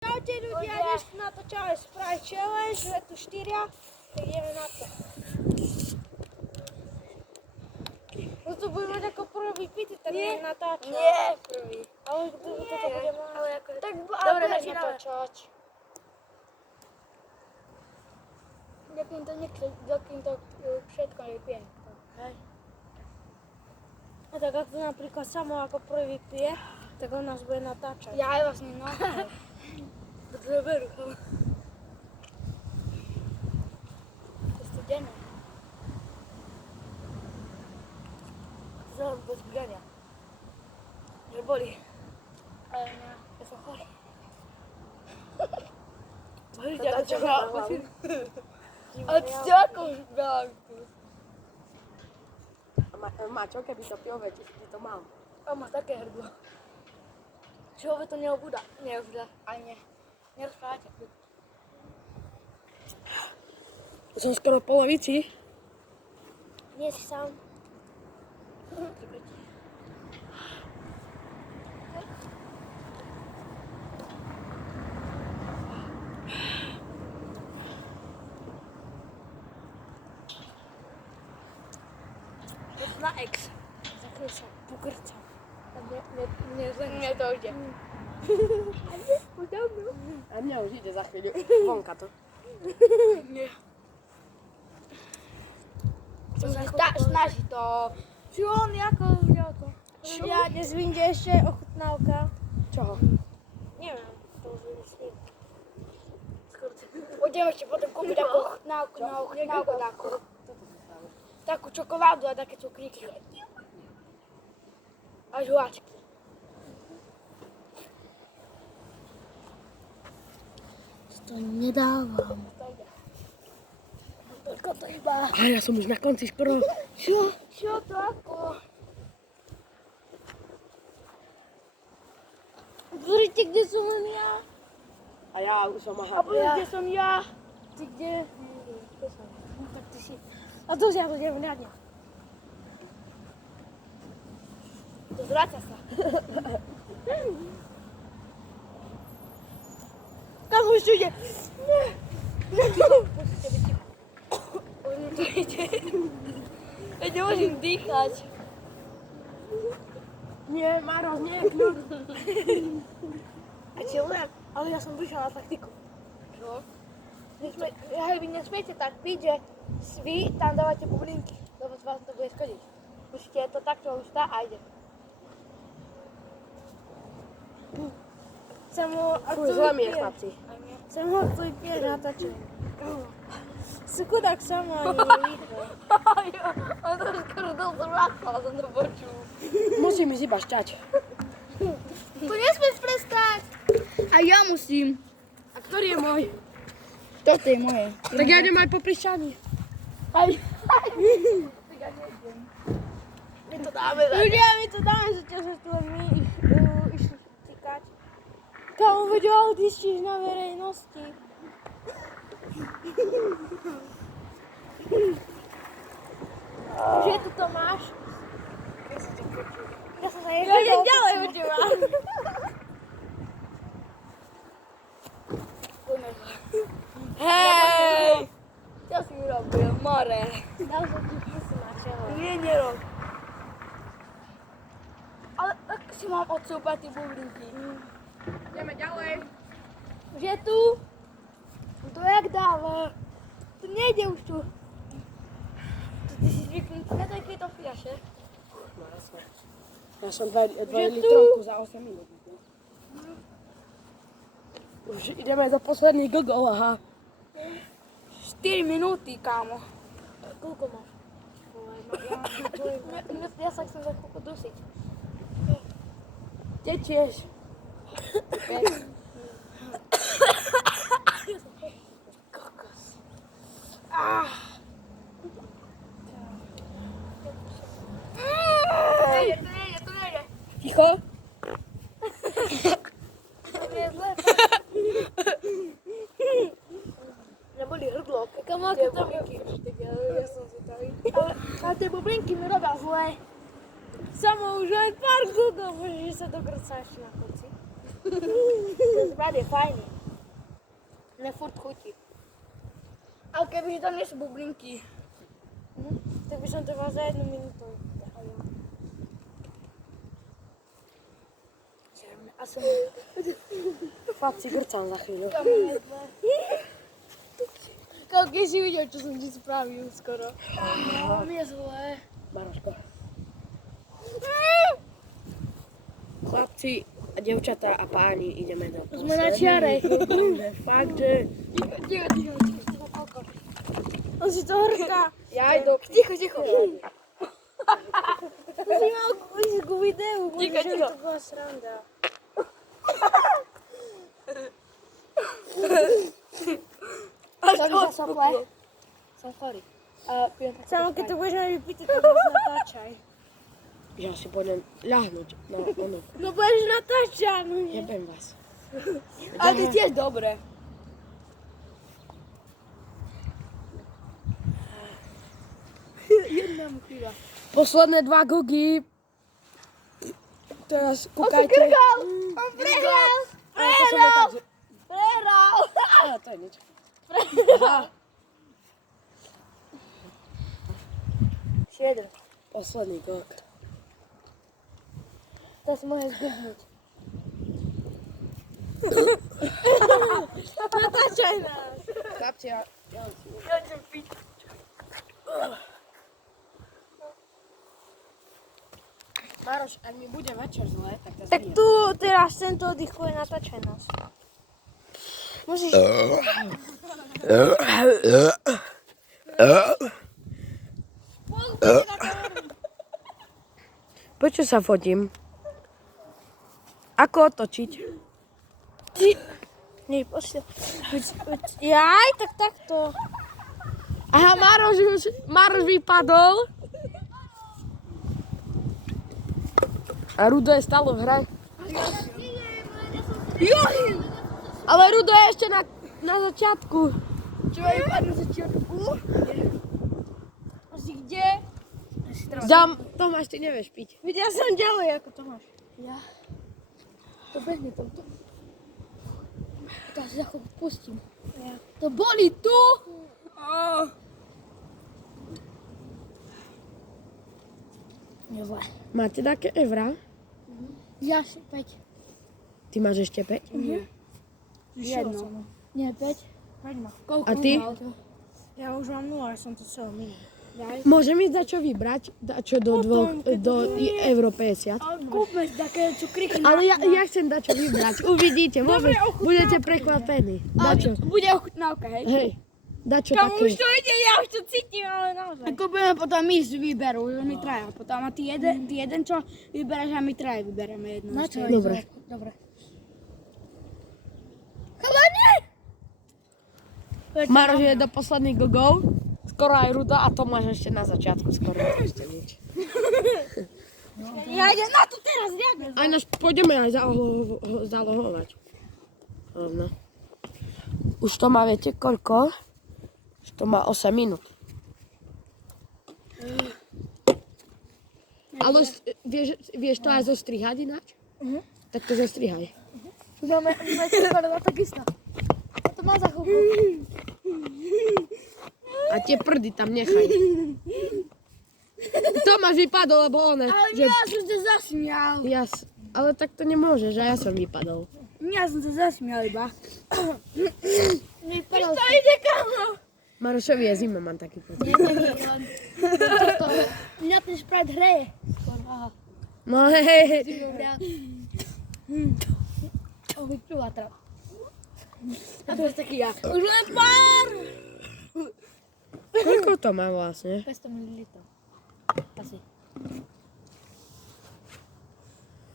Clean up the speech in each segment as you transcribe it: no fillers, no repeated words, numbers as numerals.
Čaute ľudia, dnes natáčame Sprite Challenge, sme tu 4, tak ideme na to. No to budeme mať ako prvý pity, tak budeme natáčať. Nie, prvý. Ale toto bude mať. Ale ako... Tak dobre, budeme začíname. natáčať. Dokým to všetko nepijem. Hej. A tak ak to napríklad Samo ako prvý pije, tak on nás bude natáčať. Ja aj vlastne, no. Dobre, veru. To studené. Zem bez zbrania. Že boli. Ale nie, ja som chorý. Božíte, ako čo má počuť. Ale ty ste ako už bránku. Maťo, keby to pil, viete, že to mal. A má také hrdlo. Čo ho to neobúda? Neobúda. Aj nie. Nerozprávate. Som skoro v polovici. Nie si sám. Na ex. Zakryj sa, pokrčam. Mne to ide. A mňa už ide za chvíľu. Vonka to. Nie. Snaží to. Čo on, ako udial to? Ľudia, dnes vyjde ešte ochutnávka. Čoho? Neviem, to už vymyslím. Budem ešte potom kúpiť takú ochutnávku na ochutnávku takú. Takú čokoládu a také cukríky. A žuvačky. To nedávam. Toľko to iba. A ja som už na konci skoro. Čo? Čo to ako? Pozrite, kde som len ja. A ja už som A aha. pozri, kde som ja. Ty kde? No, tak ty si. A to ja to idem riadne. To zvráca sa. Kam už ide? Musíte byť ticho. Už mi to ide. Ja nemôžem dýchať. Nie, Maroš, nie, kľud. A čo len? Ale ja som prišla na taktiku. Čo? Vy nesmiete tak piť, že vy tam dávate bublinky, lebo z vás to bude škodiť. Musíte to takto ústa a ide. Samo, a Fuj, zle mi je, chlapci. Samo, to je natáčanie. Sekundák Samo ani nerýchlo. On to skoro dal zvrácal, som to počul. Musím ísť iba šťať. To nesmieš prestať. A ja musím. A ktorý je môj? Toto je moje. Tak ja idem aj po prišťaní. Aj. My to dáme. Ľudia, my to dáme, že ťa sa tu len my išli týkať. Kam vedel, ty stíš na verejnosti. Že tu to máš? Ja som sa Ja idem ďalej od teba. Hej! Čo si urobil? More. Dal som ti pusu na čelo. Nie, nerob. Ale ak si mám odsúpať tie bublinky? Ideme ďalej. Už je tu? No to jak dáva? To nejde už tu. To ty si zvyknutý na takéto fľaše? Ja som 2 tu? litrovku za 8 minút. Už ideme za posledný gogol, aha. 4 minúty, kámo. Koľko máš? Ja sa chcem za chvíľku dusiť. Tečieš. Kokos. To nejde. Ticho. To je zle. Neboli hrdlo. Kamo, Tie ako to bublinky. ja som zvedavý. Ale tie bublinky mi robia zle. Samo už aj pár Google, môžeš sa dokrcať ešte na konci. To je fajný. Mne furt chutí. Ale kebyže tam nie sú bublinky. Tak by som to mal za 1 minútu. A som... Chlapci, grcam za chvíľu. Keď si videl, čo som ti spravil skoro. No, mi je zlé. Maroško. Chlapci, a devčatá a páni, ideme do Sme na čiare. Fakt, že... Ticho. On si to hrká. Ja aj do... Ticho. Si mal ísť ku videu, Ticho. že to bola sranda. Som sa sople. Som chorý. A pijem tak. Samo keď to budeš mať vypýtať, tak nás natáčaj. Ja si pôjdem ľahnuť na ono. No budeš natáčať, no nie. Jebem vás. Ale to je tiež dobré. Jedna mu chýba. Posledné 2 gogy. Teraz On si kúkajte. krgal! On prehral! Ale to som je tak, že... Prehral! Ale to je nič. Šiedr. Posledný gog. To si môže zgubnúť. Natáčaj nás. Chlapci, ja... Ja idem piť. Maroš, ak mi bude večer zle, tak to Tak zbijem. tu teraz tento oddychuje, natáčaj nás. Môžeš... Prečo sa fotím? Ako otočiť? Nie, poďte. Jaj, tak takto. Aha, Maroš vypadol. A Rudo je stále v hre. Ale Rudo je ešte na začiatku. Čo ma vypadnú za čiorku? Asi kde? Tomáš, ty nevieš piť. Veď ja som ďalej, ako to máš. Ja. To behne tomto. To asi za chvíľu pustím. Ja. To boli tu! Je zle. Máte také eurá? Ja si 5. Ty máš ešte 5? Jedno. Nie, 5. Koľko A ty? mal to? Ja už mám 0, ja som to celé minul. Môžem ísť dačo vybrať? Dačo do Euro 50? Kúpme si také cukriky. Ale ja chcem dačo vybrať. Uvidíte, budete prekvapení. Dačo. Bude ochutnávka, hej? Hej, dačo Tam už také. to ide, ja už to cítim, ale naozaj. Ako budeme potom my z výberu, že my traja potom. A ty jeden čo vyberáš a my traja vybereme jedno. Na čo? Dobre. Dobre. Maroš je do posledných gogov. Skoro aj Rudo a Tomáš ešte na začiatku. Skoro ešte nič. Ja idem na to teraz, jak? Aj nás pôjdeme aj zalohovať. Rovno. Už to má, viete koľko? Už to má 8 minút. Ale vieš to aj zostrihať ináč? Tak to zostrihaj. Máme to takisto. A to má za chvíľku. A tie prdy tam nechaj. Tomáš vypadol, lebo on... Ale ja som sa zasmial. Ale tak to nemôže, že ja som vypadol. Ja som sa zasmial iba. Vypadal To ide kamo. Marošovi je zima, mám taký pocit. Mňa ten šprát hreje. No hej. Vyplúva teraz. A to je taký ja. Už len pár. Koľko to má vlastne? 500 ml. Asi.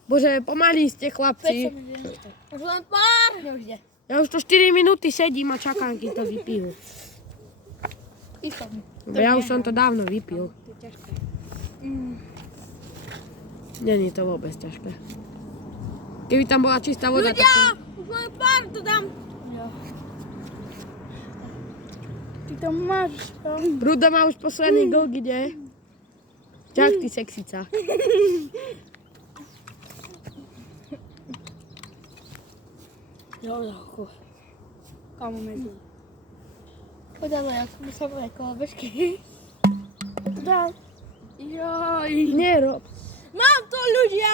Bože, pomaly ste 500 chlapci. ml. Už len pár. Už ide. Ja už tu 4 minúty sedím a čakám, kým to vypijú. Isto. Ja už som to dávno vypil. To je ťažké. Není to vôbec ťažké. Keby tam bola čistá voda, tak som... Už len pár to dám. Jo. Ty to máš, čo? Ruda má už posledný gol, ide. Čak, ty sexica. Jo, Kamo medzi. Podáme, jak sme sa povedať kolobežky. Dá. Joj. Nerob. Mám to, ľudia!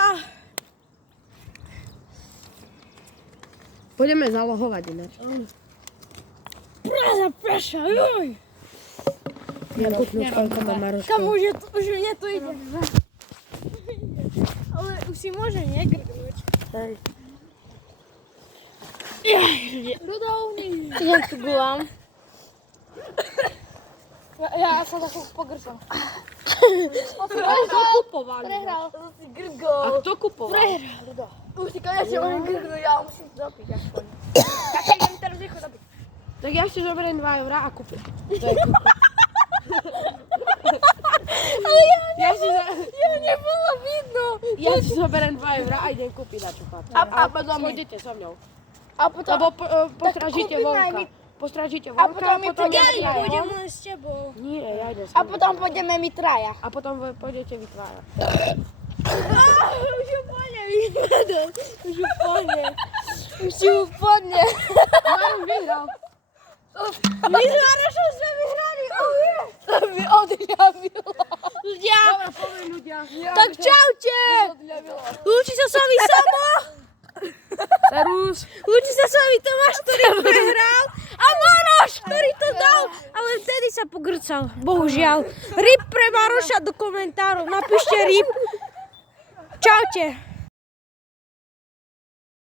Pôjdeme zalohovať ináč. Prša, joj! Ja kúpnu koľko má Maroška. Kamo, už mne to ide. Ale už si môže negrnúť. Hej. Rudovný. Ja tu gulám. Ja sa takú pogršam. Prehral. A kto kupoval? Už si konečne môžem grknúť, ale musím to dopiť aspoň. Ja sa idem teraz rýchlo dopiť. Tak ja ešte zoberiem 2 eurá a kúpim. To je kúpim. Ale Ja si, nebolo vidno. ja si zoberiem 2 eurá a idem kúpiť na čupat. A potom my. Pôjdete so mnou. A potom... Lebo postražíte kúpime aj vonka. my. Postražíte A vonka, potom my potom pôjdeme ja traja. Pôjdem len s tebou. Nie, ja idem s A ním. potom pôjdeme my traja. A potom vy pôjdete vytvárať. Už úplne vypadol. Už úplne. Maroš vyhral. My s Marošom sme vyhrali. Mi odľavilo. Ľudia, Dobre, poviem ľudia. tak čaute. Lúči sa s vami Samo. Serus. Lúči sa s vami Tomáš, ktorý prehral. A Maroš, ktorý to dal. Ale vtedy sa pogrcal. Bohužiaľ. Rip pre Maroša do komentárov. Napíšte rip. Čaute.